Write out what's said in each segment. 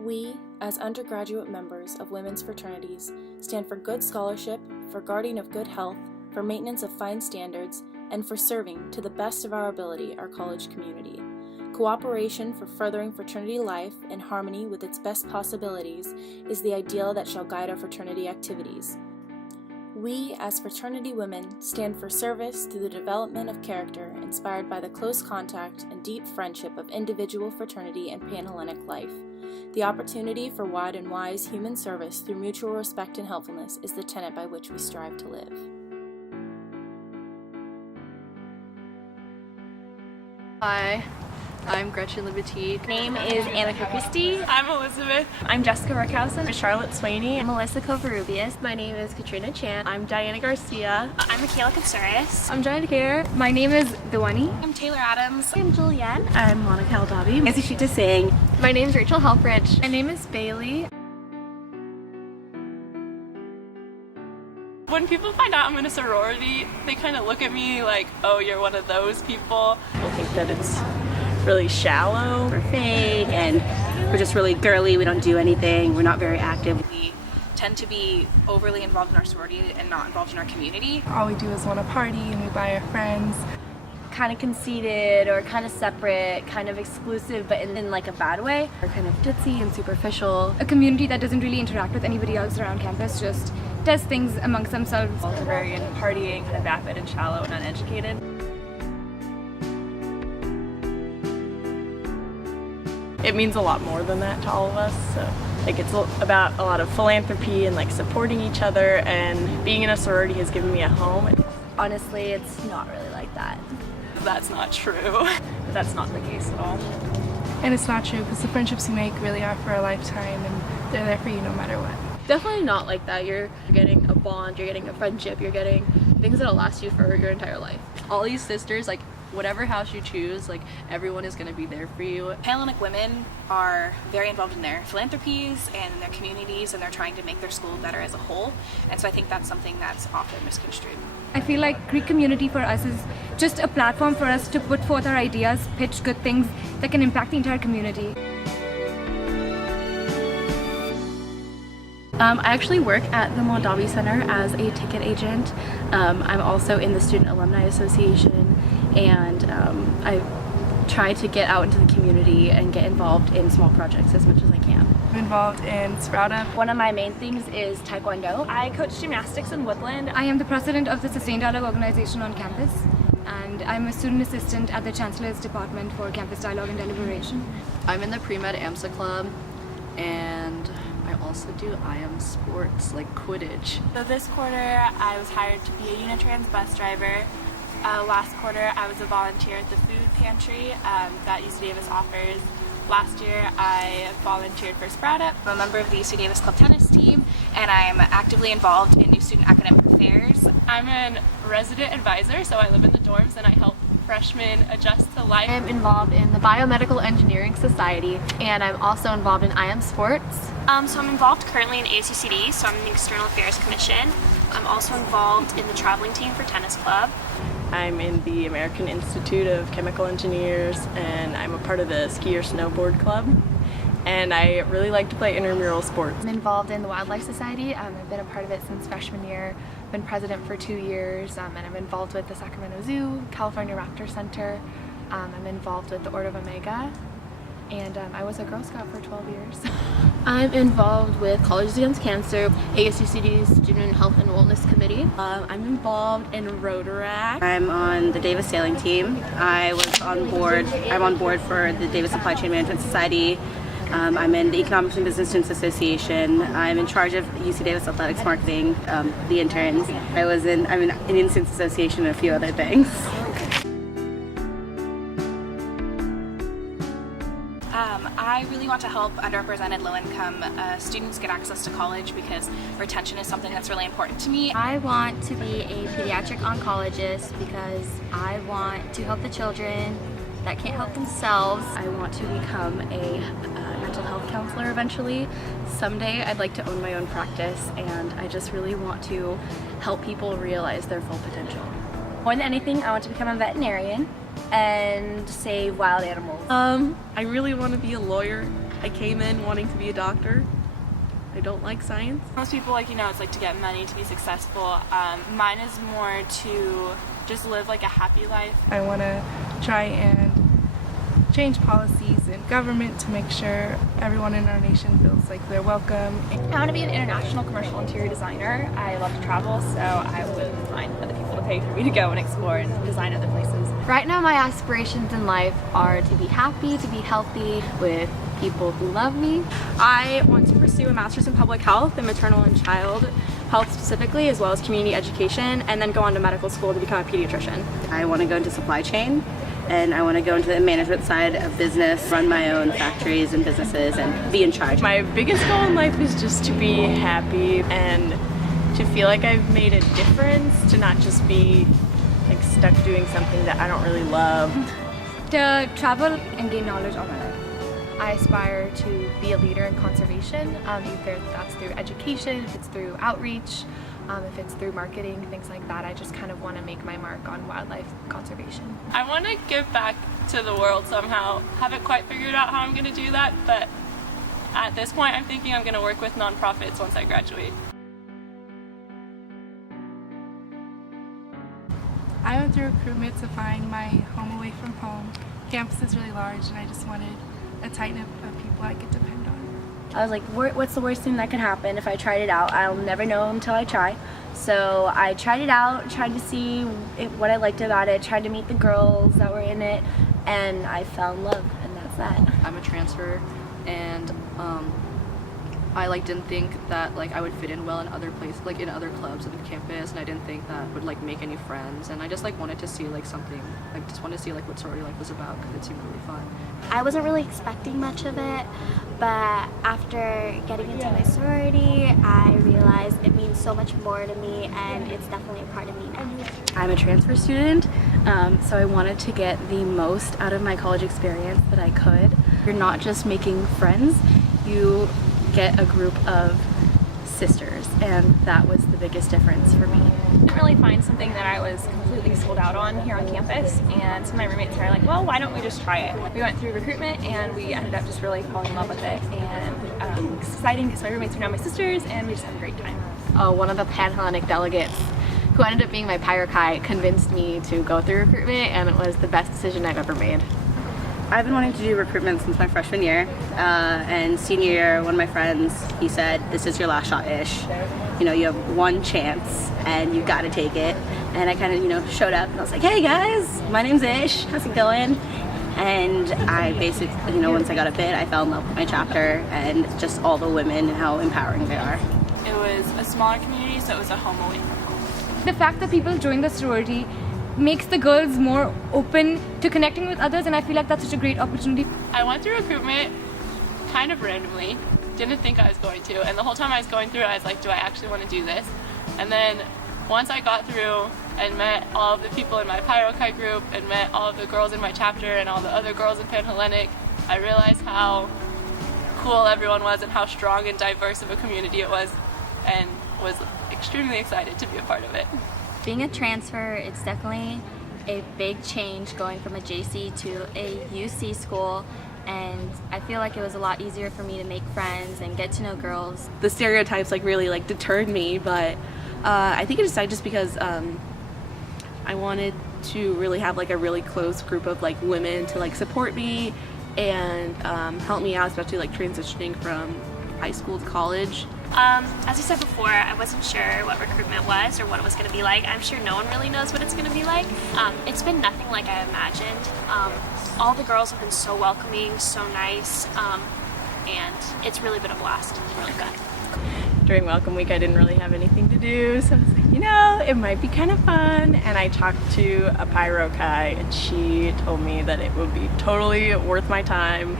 We, as undergraduate members of women's fraternities, stand for good scholarship, for guarding of good health, for maintenance of fine standards, and for serving, to the best of our ability, our college community. Cooperation for furthering fraternity life in harmony with its best possibilities is the ideal that shall guide our fraternity activities. We, as fraternity women, stand for service through the development of character inspired by the close contact and deep friendship of individual fraternity and Panhellenic life. The opportunity for wide and wise human service through mutual respect and helpfulness is the tenet by which we strive to live. Hi, I'm Gretchen Libatique. My name is Annika Christie. I'm Elizabeth. I'm Jessica Rickhausen. I'm Charlotte Swaney. I'm Melissa Kovarubias. My name is Katrina Chan. I'm Diana Garcia. I'm Michaela Kapsaris. I'm Janet here. My name is Diwani. I'm Taylor Adams. I'm Julianne. I'm Monica Aldabi. Yasushita Singh. My name is Rachel Helfrich. My name is Bailey. When people find out I'm in a sorority, they kind of look at me like, oh, you're one of those people. People think that it's really shallow, we're fake, and we're just really girly, we don't do anything, we're not very active. We tend to be overly involved in our sorority and not involved in our community. All we do is want to party and we buy our friends. Kind of conceited or kind of separate, kind of exclusive, but in like a bad way. We're kind of ditzy and superficial. A community that doesn't really interact with anybody else around campus, just does things amongst themselves. We're very into partying, kind of vapid and shallow and uneducated. It means a lot more than that to all of us. So like it's about a lot of philanthropy and like supporting each other, and being in a sorority has given me a home. Honestly, it's not really like that. That's not true. That's not the case at all. And it's not true because the friendships you make really are for a lifetime and they're there for you no matter what. Definitely not like that. You're getting a bond, you're getting a friendship, you're getting things that'll last you for your entire life. All these sisters, like whatever house you choose, like everyone is going to be there for you. Panhellenic women are very involved in their philanthropies and in their communities, and they're trying to make their school better as a whole. And so I think that's something that's often misconstrued. I feel like Greek community for us is just a platform for us to put forth our ideas, pitch good things that can impact the entire community. I actually work at the Mondavi Center as a ticket agent. I'm also in the Student Alumni Association, and I try to get out into the community and get involved in small projects as much as I can. I'm involved in Sprout Up. One of my main things is Taekwondo. I coach gymnastics in Woodland. I am the president of the Sustained Dialogue organization on campus, and I'm a student assistant at the Chancellor's Department for Campus Dialogue and Deliberation. I'm in the Pre-Med AMSA Club, and I also do IM sports like Quidditch. So this quarter I was hired to be a Unitrans bus driver. Last quarter I was a volunteer at the food pantry that UC Davis offers. Last year I volunteered for Sprout Up. I'm a member of the UC Davis Club tennis team, and I'm actively involved in new student academic affairs. I'm a resident advisor, so I live in the dorms and I help freshmen adjust to life. I'm involved in the Biomedical Engineering Society, and I'm also involved in IM Sports. So I'm involved currently in ASUCD, so I'm in the External Affairs Commission. I'm also involved in the traveling team for tennis club. I'm in the American Institute of Chemical Engineers, and I'm a part of the skier snowboard club. And I really like to play intramural sports. I'm involved in the Wildlife Society. I've been a part of it since freshman year. I've been president for 2 years, and I'm involved with the Sacramento Zoo, California Raptor Center. I'm involved with the Order of Omega, and I was a Girl Scout for 12 years. I'm involved with Colleges Against Cancer, ASUCD's Student Health and Wellness Committee. I'm involved in Rotaract. I'm on the Davis Sailing Team. I'm on board for the Davis Supply Chain Management Society. I'm in the Economics and Business Students Association. I'm in charge of UC Davis Athletics Marketing, the interns. I'm in Indian Students Association and a few other things. I really want to help underrepresented low-income students get access to college because retention is something that's really important to me. I want to be a pediatric oncologist because I want to help the children that can't help themselves. I want to become a mental health counselor eventually. Someday I'd like to own my own practice, and I just really want to help people realize their full potential. More than anything, I want to become a veterinarian and save wild animals. I really want to be a lawyer I came in wanting to be a doctor. I don't like science. Most people it's like to get money, to be successful. Mine is more to just live like a happy life. I want to try and change policies in government to make sure everyone in our nation feels like they're welcome. I want to be an international commercial interior designer. I love to travel, so I wouldn't mind other people to pay for me to go and explore and design other places. Right now my aspirations in life are to be happy, to be healthy with people who love me. I want to pursue a master's in public health and maternal and child health specifically, as well as community education, and then go on to medical school to become a pediatrician. I want to go into supply chain, and I want to go into the management side of business, run my own factories and businesses, and be in charge. My biggest goal in life is just to be happy and to feel like I've made a difference, to not just be like stuck doing something that I don't really love. To travel and gain knowledge all my life. I aspire to be a leader in conservation, either that's through education, if it's through outreach, if it's through marketing, things like that. I just kind of want to make my mark on wildlife conservation. I want to give back to the world somehow. Haven't quite figured out how I'm going to do that, but at this point I'm thinking I'm going to work with nonprofits once I graduate. I went through recruitment to find my home away from home. Campus is really large and I just wanted a tight knit of people I could depend on. I was like, what's the worst thing that can happen if I tried it out? I'll never know until I try. So I tried it out, tried to see what I liked about it, tried to meet the girls that were in it, and I fell in love, and that's that. I'm a transfer, and I didn't think that I would fit in well in other places, in other clubs of the campus, and I didn't think that would make any friends, and I just wanted to see something, just wanted to see what sorority life was about, because it seemed really fun. I wasn't really expecting much of it, but after getting into my sorority, I realized it means so much more to me, and it's definitely a part of me now. I'm a transfer student, so I wanted to get the most out of my college experience that I could. You're not just making friends, you get a group of sisters, and that was the biggest difference for me. I didn't really find something that I was completely sold out on here on campus, and some of my roommates were like, well, why don't we just try it? We went through recruitment and we ended up just really falling in love with it, and it's exciting because my roommates are now my sisters and we just have a great time. One of the Panhellenic delegates who ended up being my pyrochi convinced me to go through recruitment, and it was the best decision I've ever made. I've been wanting to do recruitment since my freshman year, and senior year, one of my friends, he said, this is your last shot-ish. You have one chance and you gotta take it. And I kind of, showed up and I was like, hey guys, my name's Ish, how's it going? And I basically, once I got a bid, I fell in love with my chapter and just all the women and how empowering they are. It was a smaller community, so it was a home away from home. The fact that people join the sorority makes the girls more open to connecting with others, and I feel like that's such a great opportunity. I went through recruitment kind of randomly, didn't think I was going to, and the whole time I was going through it, I was like, do I actually want to do this? And then once I got through and met all of the people in my pyrochi group and met all of the girls in my chapter and all the other girls in Panhellenic, I realized how cool everyone was and how strong and diverse of a community it was, and was extremely excited to be a part of it. Being a transfer, it's definitely a big change going from a JC to a UC school, and I feel like it was a lot easier for me to make friends and get to know girls. The stereotypes really deterred me, but I think I decided just because I wanted to really have a really close group of women to support me and help me out, especially transitioning from high school to college. As I said before, I wasn't sure what recruitment was or what it was going to be like. I'm sure no one really knows what it's going to be like. It's been nothing like I imagined. All the girls have been so welcoming, so nice, and it's really been a blast, really good. During welcome week I didn't really have anything to do, so I was like, it might be kind of fun, and I talked to a pyrochi and she told me that it would be totally worth my time,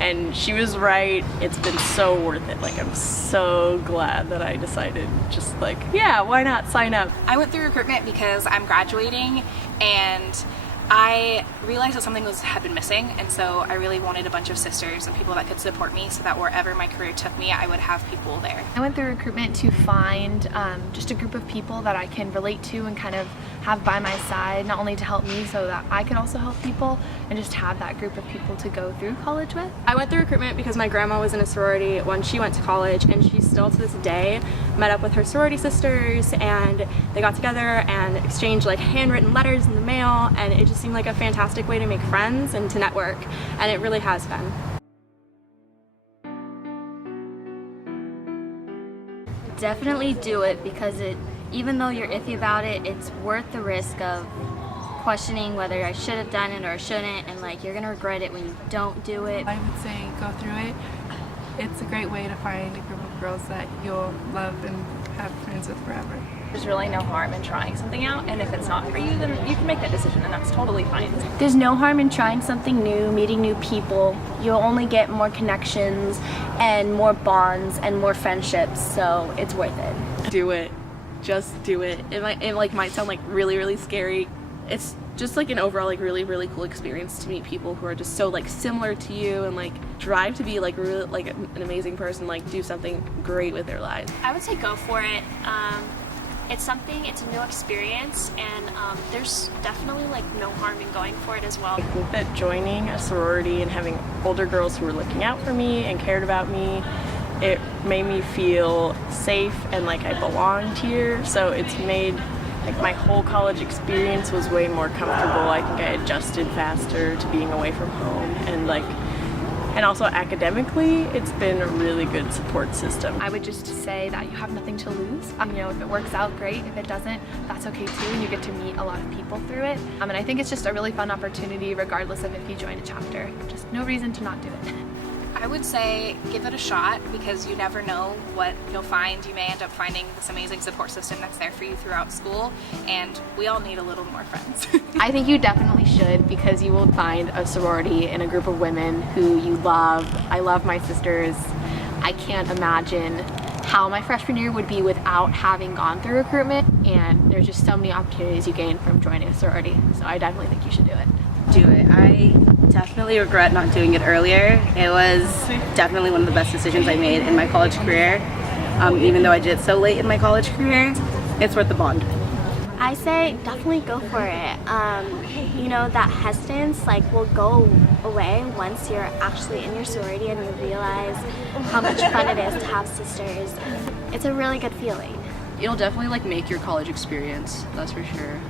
and she was right. It's been so worth it. I'm so glad that I decided yeah, why not sign up. I went through recruitment because I'm graduating, and I realized that something had been missing, and so I really wanted a bunch of sisters and people that could support me so that wherever my career took me, I would have people there. I went through recruitment to find just a group of people that I can relate to and kind of have by my side, not only to help me so that I could also help people, and just have that group of people to go through college with. I went through recruitment because my grandma was in a sorority when she went to college, and she still to this day met up with her sorority sisters, and they got together and exchanged like handwritten letters in the mail, and it just seemed like a fantastic way to make friends and to network, and it really has been. Definitely do it, because even though you're iffy about it, it's worth the risk of questioning whether I should have done it or shouldn't, and like you're gonna regret it when you don't do it. I would say go through it. It's a great way to find a group of girls that you'll love and have friends with forever. There's really no harm in trying something out, and if it's not for you, then you can make that decision, and that's totally fine. There's no harm in trying something new, meeting new people. You'll only get more connections and more bonds and more friendships, so it's worth it. Do it. Just do it. It might sound like really scary. It's just like an overall like really cool experience to meet people who are just so like similar to you, and like drive to be like really like an amazing person, like do something great with their lives. I would say go for it. It's a new experience, and there's definitely like no harm in going for it as well. I think that joining a sorority and having older girls who were looking out for me and cared about me, it made me feel safe and like I belonged here, so it's made like my whole college experience was way more comfortable. I think I adjusted faster to being away from home, and also academically, it's been a really good support system. I would just say that you have nothing to lose. You know, if it works out, great. If it doesn't, that's okay too, and you get to meet a lot of people through it. And I think it's just a really fun opportunity regardless of if you join a chapter. Just no reason to not do it. I would say give it a shot, because you never know what you'll find. You may end up finding this amazing support system that's there for you throughout school, and we all need a little more friends. I think you definitely should, because you will find a sorority and a group of women who you love. I love my sisters. I can't imagine how my freshman year would be without having gone through recruitment, and there's just so many opportunities you gain from joining a sorority, so I definitely think you should do it. Do it. I definitely regret not doing it earlier. It was definitely one of the best decisions I made in my college career. Even though I did it so late in my college career, it's worth the bond. I say definitely go for it. You know, that hesitance will go away once you're actually in your sorority and you realize how much fun it is to have sisters. It's a really good feeling. It'll definitely make your college experience, that's for sure.